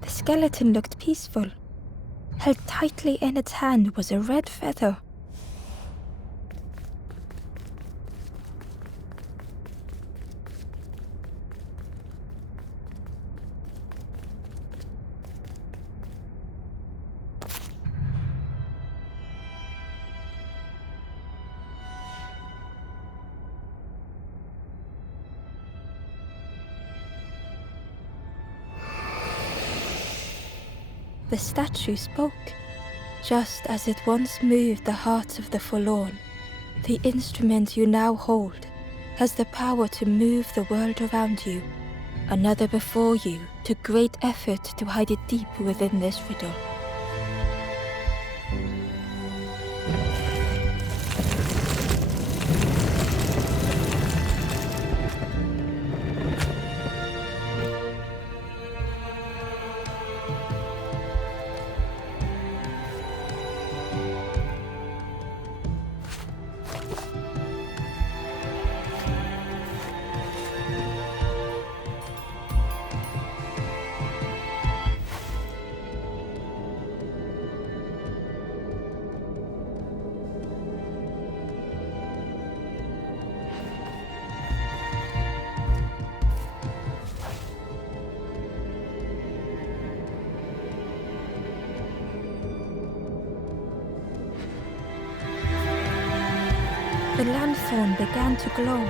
The skeleton looked peaceful. Held tightly in its hand was a red feather. The statue spoke, just as it once moved the hearts of the forlorn. The instrument you now hold has the power to move the world around you. Another before you took great effort to hide it deep within this riddle. The lanthorn began to glow.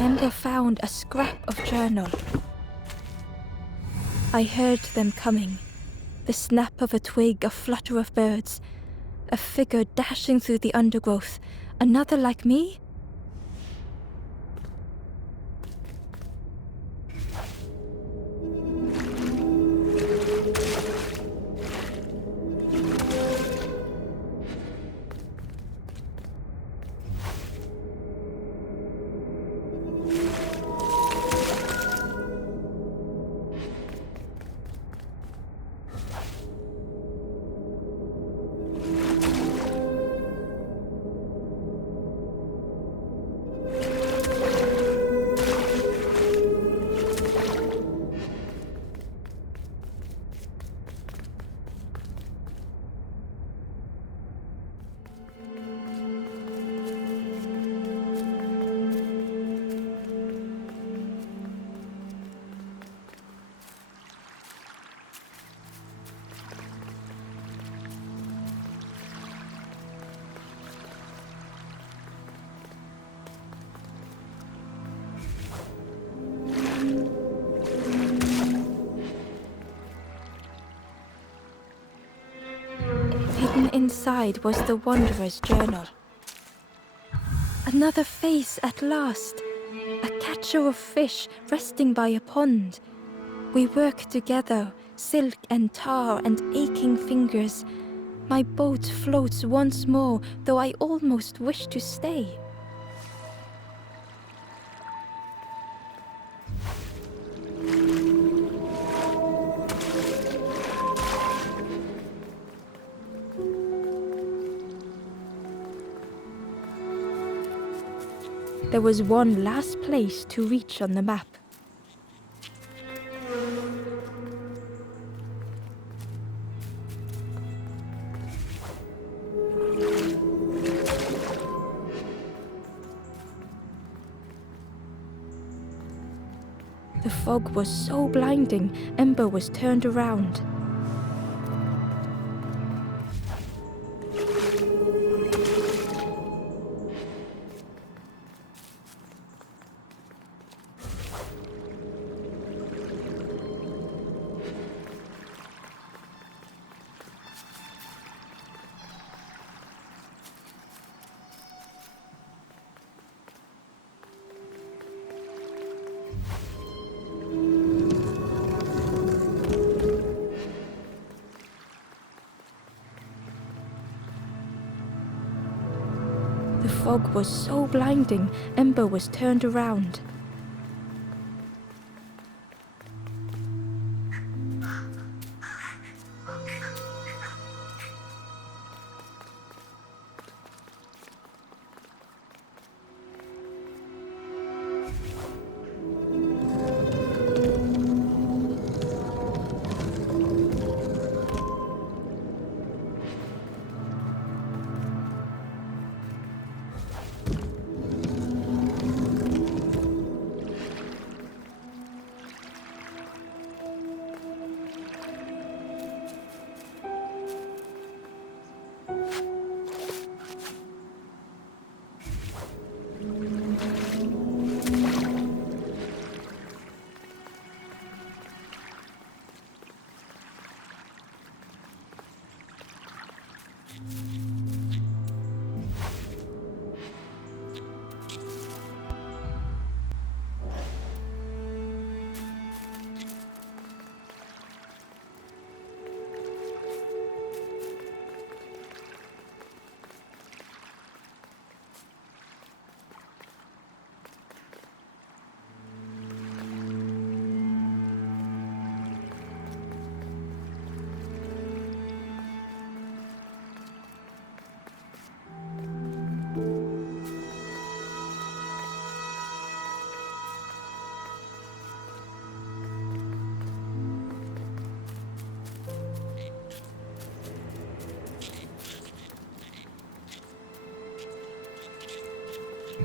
Ember found a scrap of journal. I heard them coming. The snap of a twig, a flutter of birds. A figure dashing through the undergrowth. Another like me? Hidden inside was the Wanderer's journal. Another face at last. A catcher of fish resting by a pond. We work together, silk and tar and aching fingers. My boat floats once more, though I almost wish to stay. There was one last place to reach on the map. The fog was so blinding, Ember was turned around. The fog was so blinding, Ember was turned around.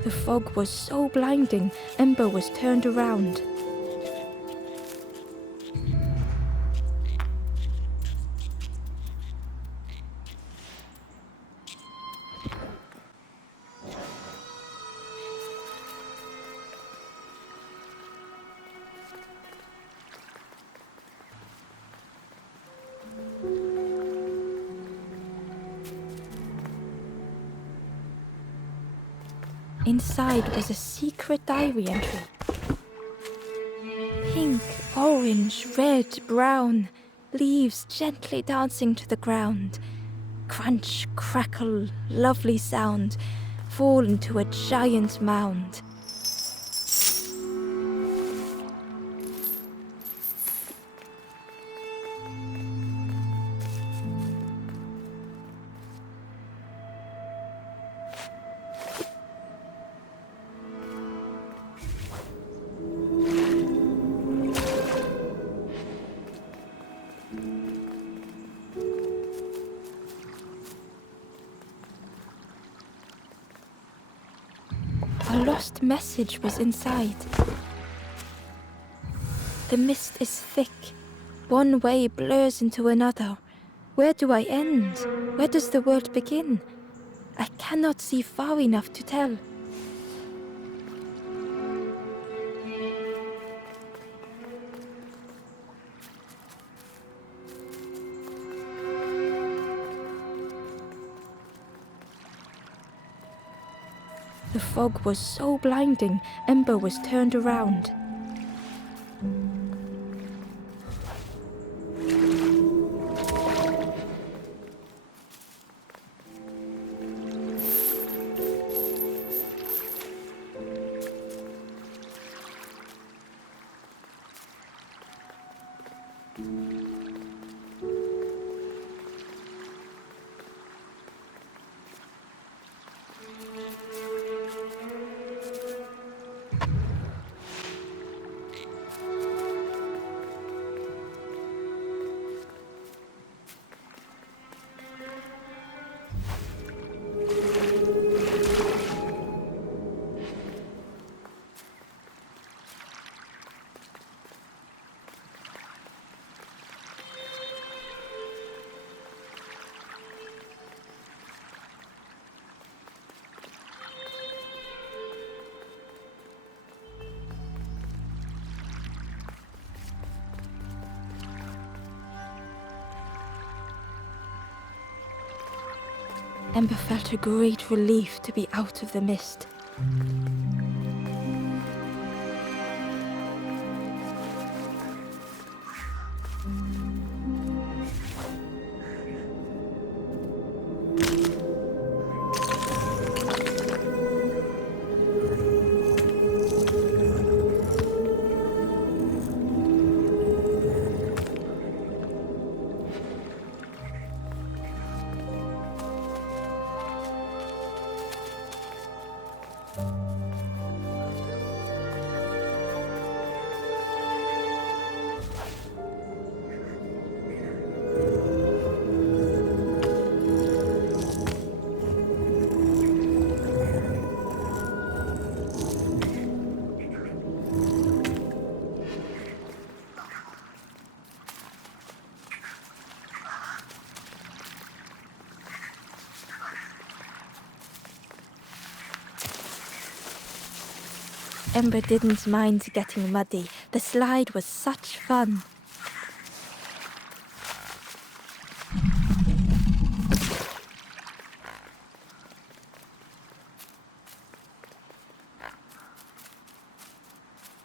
The fog was so blinding, Ember was turned around. Inside was a secret diary entry. Pink, orange, red, brown, leaves gently dancing to the ground. Crunch, crackle, lovely sound, fall into a giant mound. A lost message was inside. The mist is thick. One way blurs into another. Where do I end? Where does the world begin? I cannot see far enough to tell. The fog was so blinding, Ember was turned around. Ember felt a great relief to be out of the mist. Ember didn't mind getting muddy. The slide was such fun.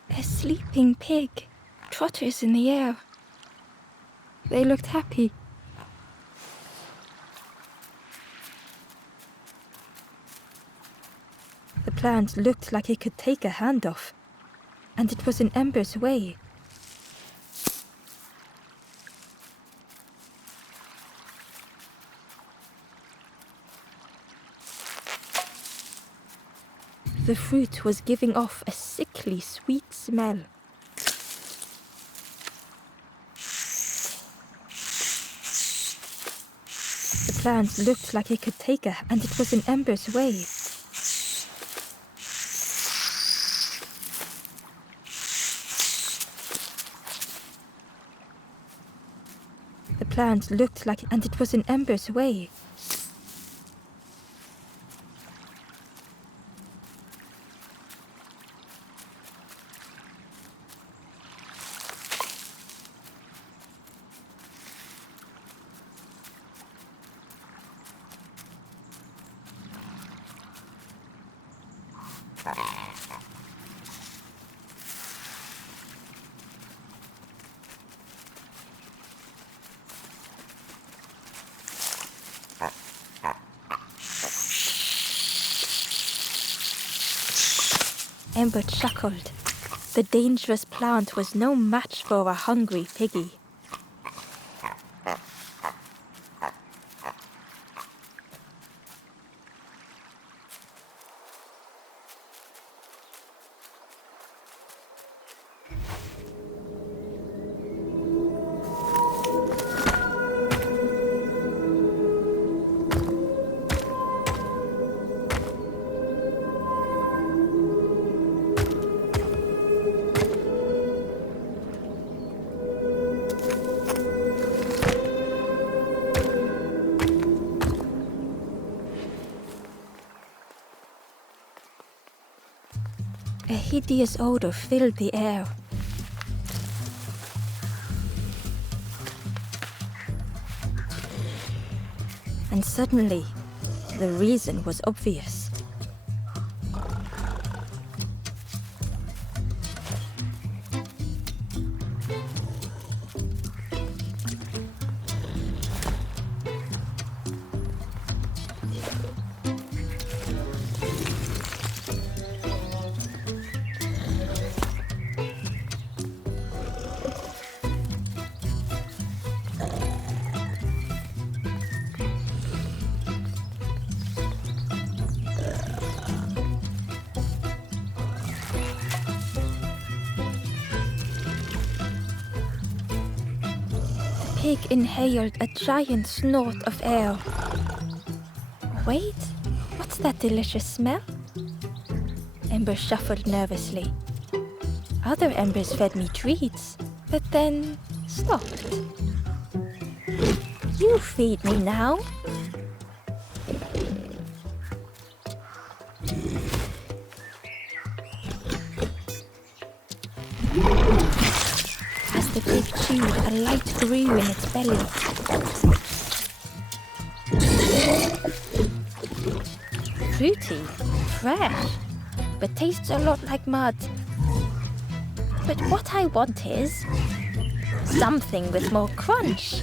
A sleeping pig, trotters in the air. They looked happy. The plant looked like it could take a hand off, and it was in Ember's way. The fruit was giving off a sickly sweet smell. The plant looked like it could take a, and it was in Ember's way. The plant looked like, and it was in Ember's way. Ember chuckled. The dangerous plant was no match for a hungry piggy. A hideous odor filled the air. And suddenly, the reason was obvious. The pig inhaled a giant snort of air. Wait, what's that delicious smell? Ember shuffled nervously. Other embers fed me treats, but then stopped. You feed me now. As the pig chewed, a light grew in its belly. Fruity, fresh, but tastes a lot like mud. But what I want is something with more crunch.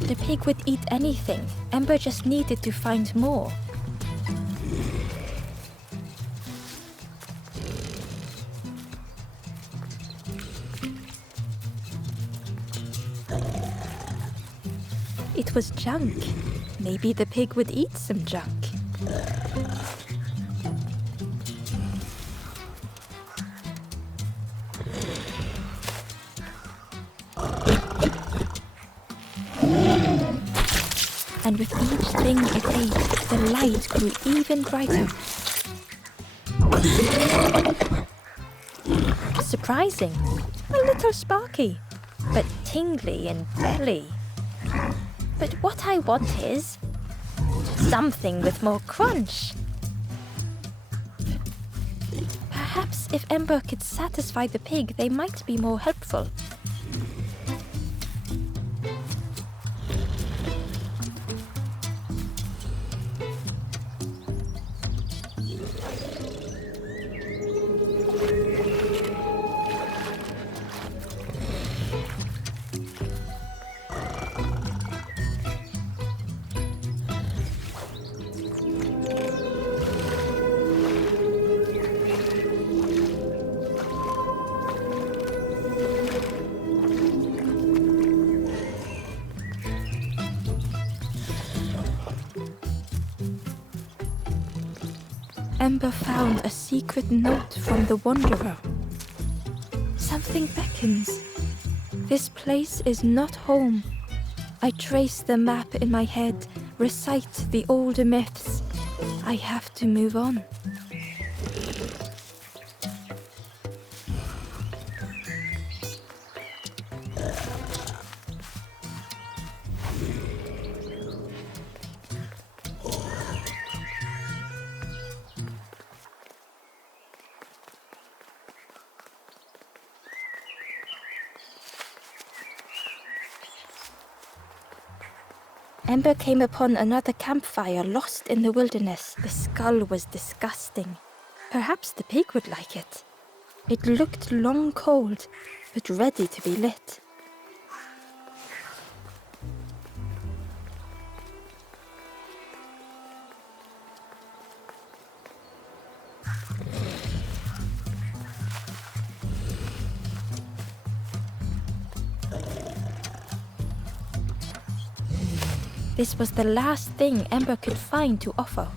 The pig would eat anything. Ember just needed to find more. It was junk. Maybe the pig would eat some junk. And with each thing it ate, the light grew even brighter. Surprising, a little sparky, but tingly in belly. But what I want is something with more crunch. Perhaps if Ember could satisfy the pig, they might be more helpful. Ember found a secret note from the Wanderer. Something beckons. This place is not home. I trace the map in my head, recite the older myths. I have to move on. Ember came upon another campfire lost in the wilderness. The skull was disgusting. Perhaps the pig would like it. It looked long cold, but ready to be lit. This was the last thing Ember could find to offer.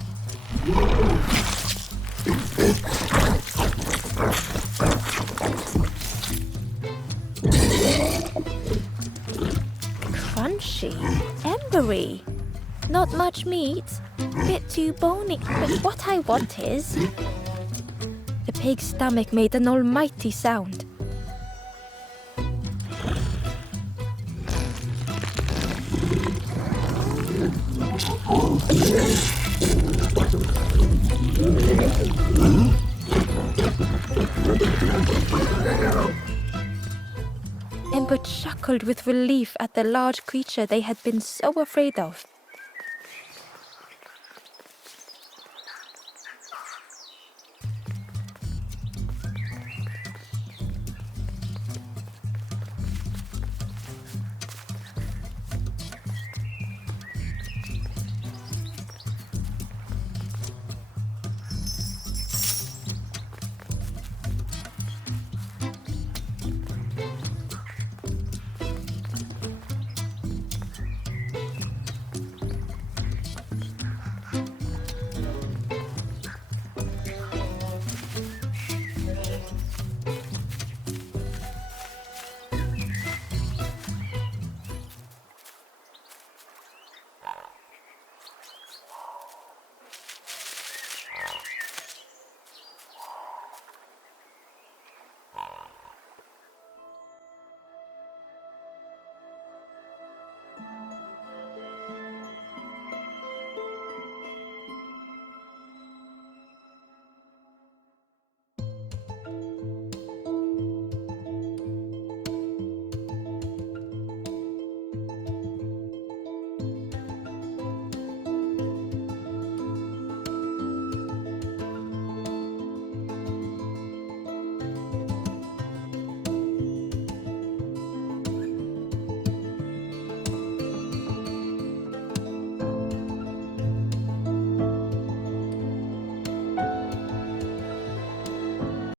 Crunchy, embery. Not much meat, bit too bony, but what I want is... The pig's stomach made an almighty sound. Ember chuckled with relief at the large creature they had been so afraid of.